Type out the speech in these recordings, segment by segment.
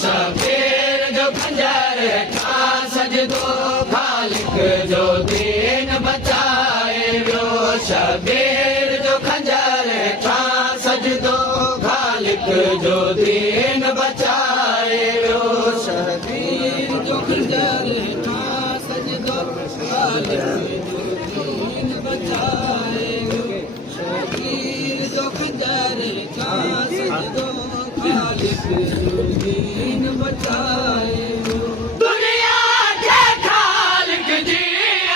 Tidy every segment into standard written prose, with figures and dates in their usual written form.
शबीर जो खंजर था सजदो खालिक जो दीन बचाए वो शबीर जो खंजर था सजदो खालिक जो दीन बचाए वो शबीर जो खंजर था सजदो खालिक जो दीन बचाए वो शबीर जो खंजर था सजदो खालिक जो दीन बचाए वो दुनिया के खालिक जी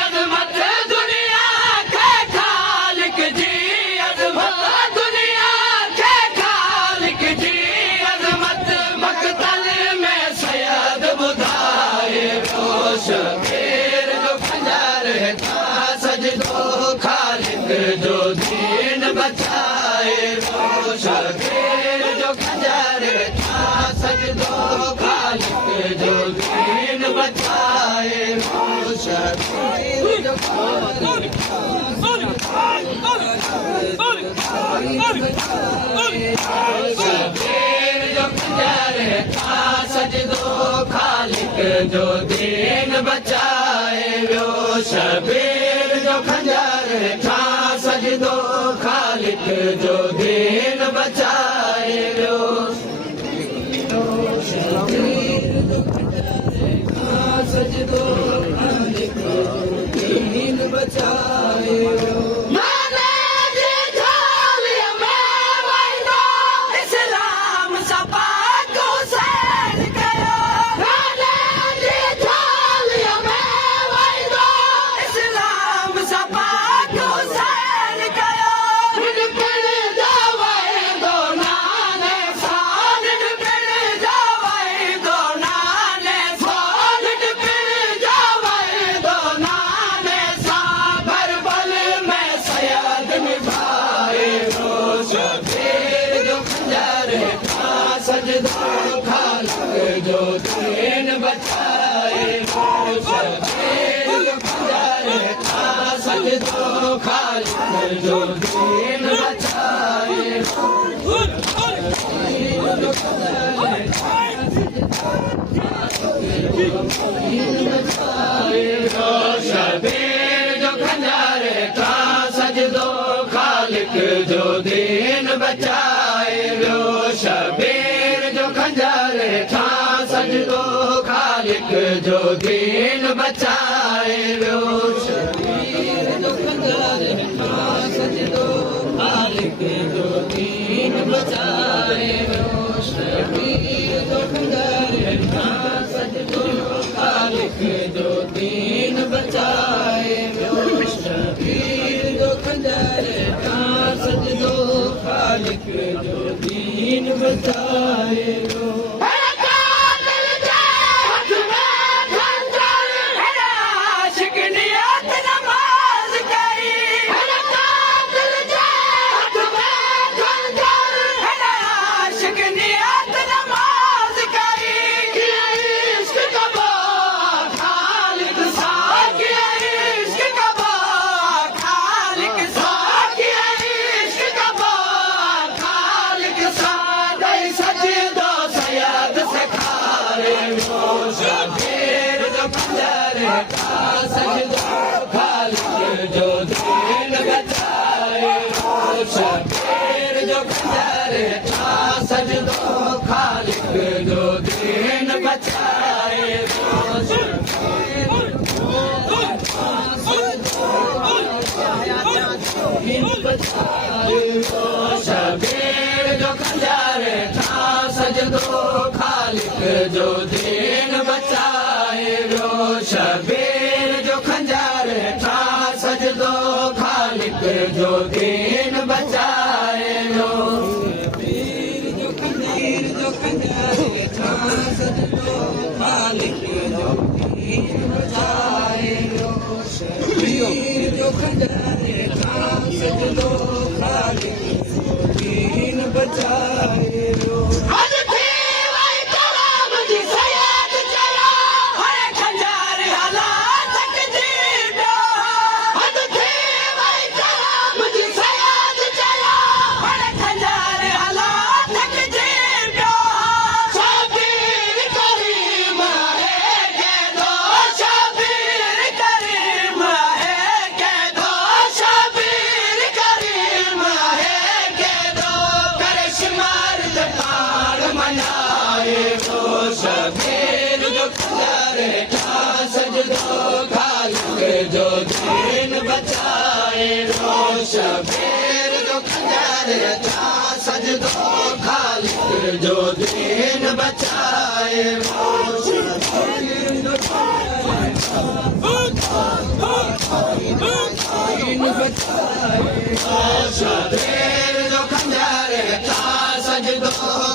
अज़मत दुनिया के खालिक जी अज़मत दुनिया के खालिक जी अज़मत मक़तल में सैयद बुधाए वो शबीर जो खंजर था सजदो खालिक जो दीन बचाए वो शबीर जो खंजर था सजदो खालिक जो दीन बचाए वो शबीर जो खंजर था शबीर जो खंजर था सजदो खालिक जो दीन बचाए वो शबीर जो खंजर था सजदो खालिक जो दीन बचाए वो शबीर जो खंजर था सजदो खालिक जो दीन बचाए वो सजदो खालिक जो दीन बचाए वो शबीर जो खंजर था सजदो खालिक जो दीन बचाए शबीर जो खंजर था सजदो खालिक जो दीन बचाए वो शबीर जो खंजर था सजदो खालिक जो दीन बचाए वो शबीर जो खंजर था सजदो खालिक जो दीन बचाए वो शबीर जो खंजर था सजदो खालिक जो दीन बचाए वो शबीर जो खंजर था सजदो खालिक जो दीन बचाए वो शबीर जो खंजर था सजदो खालिक जो दीन बचाए वो शबीर जो खंजर था सजदो खालिक जो दीन बचाए वो शबीर जो खंजर था सजदो खालिक जो दीन बचाए वो शबीर जो खंजर था सजदो खालिक जो दीन बचाए वो शबीर जो खंजर था सजदो खालिक जो दीन बचाए वो शबीर जो खंजर था सजदो खालिक जो दीन बचाए वो शबीर जो खंजर था सजदो खालिक जो दीन बचाए वो शबीर जो शबीर जो खंजर था सजदो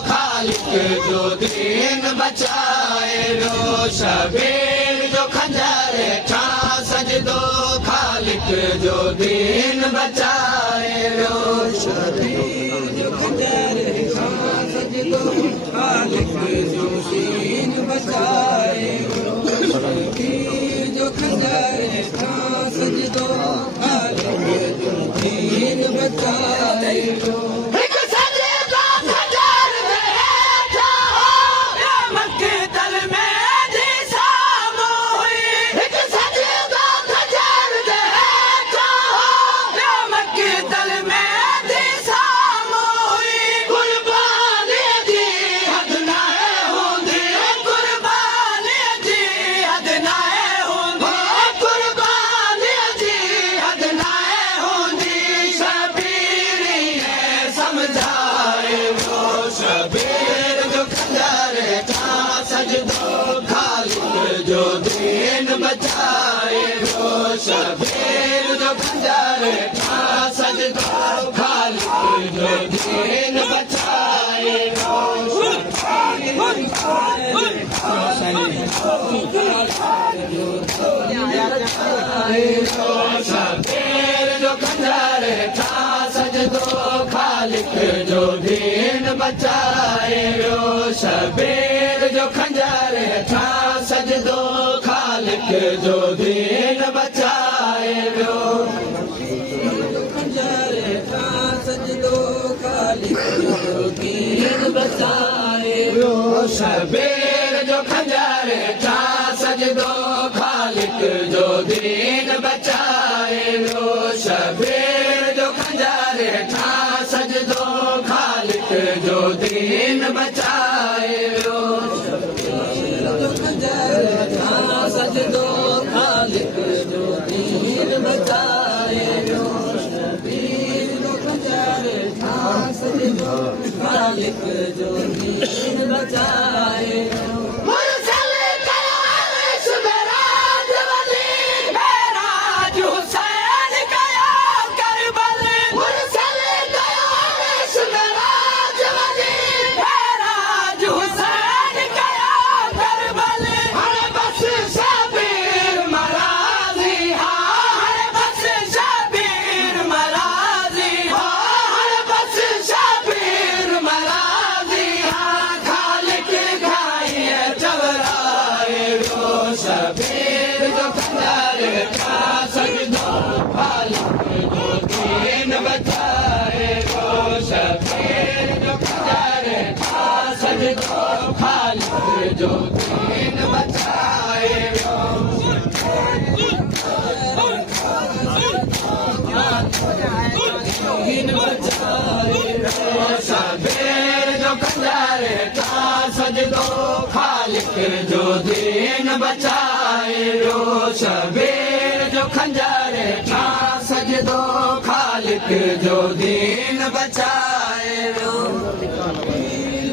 खालिक जो दीन बचाए रो शबीर जो खंजर था सजदो खालिक जो दीन बचाए रो शबीर जो खंजर था सजदो खालिक जो दीन बचाए रो शबीर जो खंजर था सजदो खालिक जो दीन बचाए रो शबीर जो खंजर था सजदो खालिक जो दीन बचाए रो शबीर जो खंजर था सजदो खालिक जो दीन बचाए रो शबीर जो खंजर था सजदो खालिक जो दीन बचाए रो शबीर जो खंजर था सजदो खालिक जो दीन बचाए रो खंजर था सजदो खालिक जो दीन बचाए रो शबीर जो खंजर था सजदो खालिक जो दीन बचाए रो शबीर जो खंजर था सजदो खालिक जो दीन बचाए रो खंजर था सजदो खालिक जो दीन बचाए रो शबीर जो खंजर था सजदो खालिक जो दीन बचाए रो शबीर जो खंजर था सजदो खालिक जो दीन बचाए रो शबीर जो खंजर था सजदो खालिक जो दीन बचाए रो दीन बचाए रो शबीर जो खंजर था सजदो खालिक जो दीन बचाए रो शबीर जो खंजर था सजदो खालिक जो दीन बचाए रो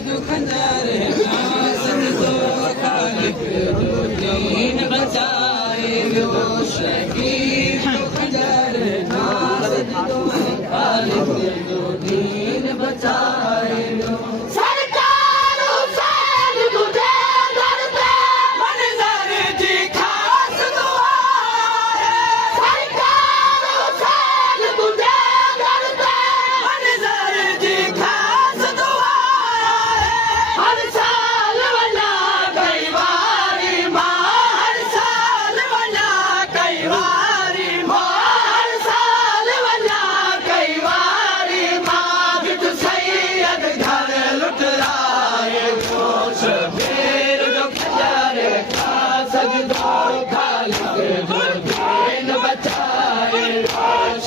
जो खंजर था सजदो खालिक जो दीन बचाए रो शबीर जो खंजर था सजदो खालिक जो दीन बचाए रो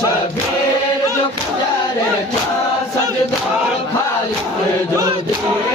शबीर जो खंजर था सजदो खालिक जो दीन